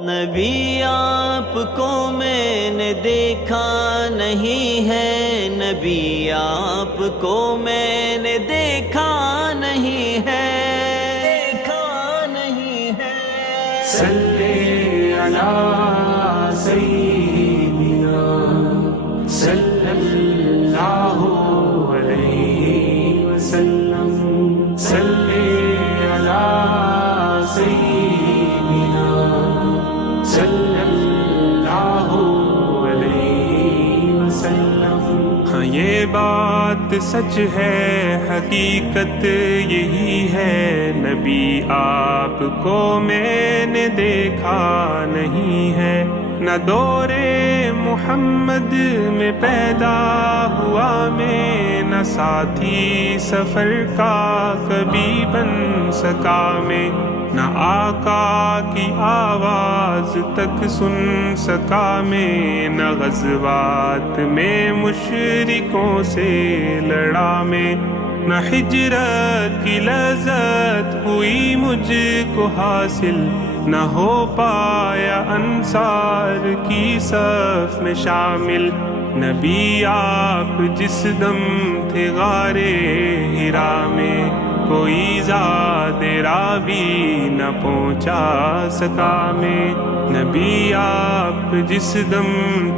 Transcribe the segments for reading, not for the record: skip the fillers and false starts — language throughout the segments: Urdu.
نبی آپ کو میں نے دیکھا نہیں ہے، نبی آپ کو میں نے دیکھا نہیں ہے، دیکھا نہیں ہے۔ صلی علی سیدنا صلی اللہ علیہ وسلم، صلی علی سیدنا صلی اللہ علیہ وسلم۔ ہاں یہ بات سچ ہے، حقیقت یہی ہے، نبی آپ کو میں نے دیکھا نہیں ہے، نہ دور محمد میں پیدا ہوا میں، نہ ساتھی سفر کا کبھی بن سکا میں، نہ آقا کی آواز تک سن سکا میں، نہ غزوات میں مشرکوں سے لڑا میں، نہ ہجرت کی لذت ہوئی مجھ کو حاصل، نہ ہو پایا انصار کی صف میں شامل۔ نبی آپ جس دم تھے غار حرا میں، کوئی زاد راوی نہ پہنچا سکا میں، نبی آپ جس دم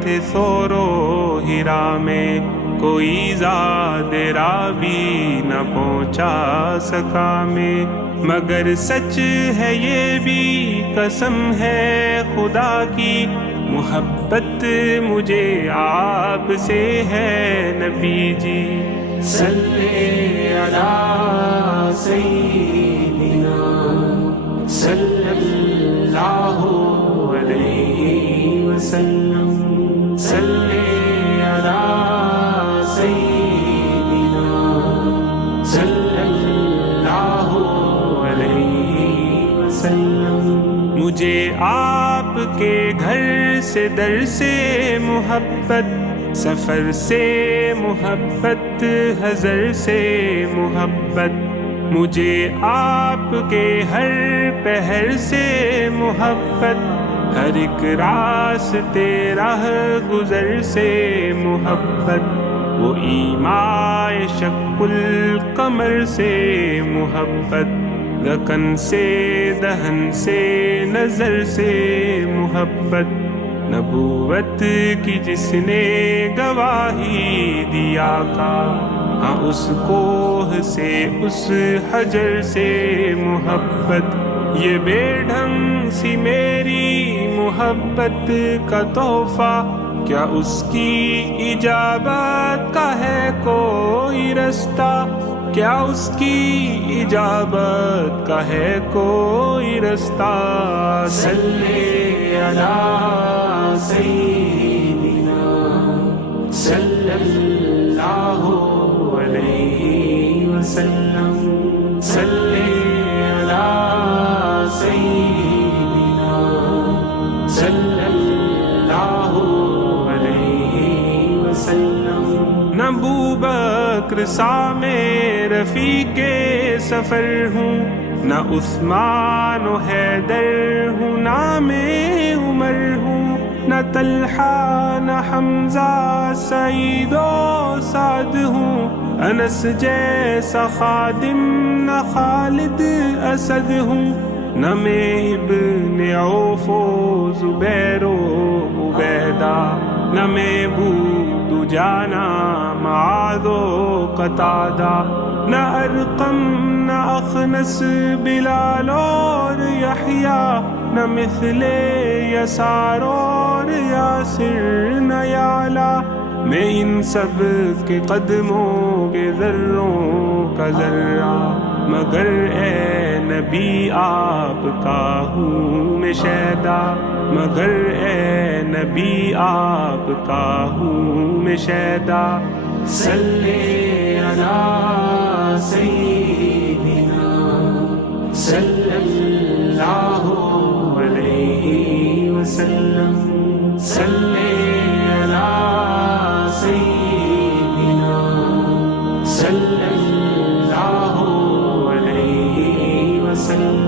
تھے ثور و حرا میں، کوئی زاد راوی نہ پہنچا سکا میں۔ مگر سچ ہے یہ بھی قسم ہے خدا کی، محبت مجھے آپ سے ہے نبی جی۔ صلی علی سیدنا صلی اللہ علیہ وسلم، صلی علی سیدنا صلی اللہ علیہ وسلم۔ مجھے آپ کے گھر سے در سے محبت، سفر سے محبت، حضر سے محبت، مجھے آپ کے ہر پہر سے محبت، ہر ایک راستے راہ گزر سے محبت، وہ ایمائے شق القمر سے محبت، لکن سے دہن سے نظر سے محبت، نبوت کی جس نے گواہی دیا کا، ہاں اس کوہ سے اس حجر سے محبت، یہ بے ڈھنگ سی میری محبت کا تحفہ، کیا اس کی اجابت کا ہے کوئی رستہ، کیا اس کی اجابت کا ہے کوئی رستہ۔ صلی علی سیدنا صلی اللہ علیہ وسلم، صلی علی سیدنا صلی اللہ علیہ وسلم۔ نہ ابوبکر سا میں رفیق سفر ہوں، نہ عثمان و حیدر ہوں، نہ میں عمر ہوں، نہ طلحہ نہ حمزہ سعید و سعد ہوں، انس جیسا خادم نہ خالد اسد ہوں، نہ میں ابن عوف و زبیر و عبیدہ، نہ میں بود جانا معاذ و قتادہ، نہ ارقم نہ اخنس بلال اور یحییٰ، نہ مثل یسار اور یاسر نہ یعلا، میں ان سب کے قدموں کے ذروں کا ذرہ، مگر اے نبی آپ کا ہوں میں شیدا، مگر اے نبی آپ کا ہوں میں شیدا۔ صلی علی سیدنا صلی اللہ علیہ وسلم، صلی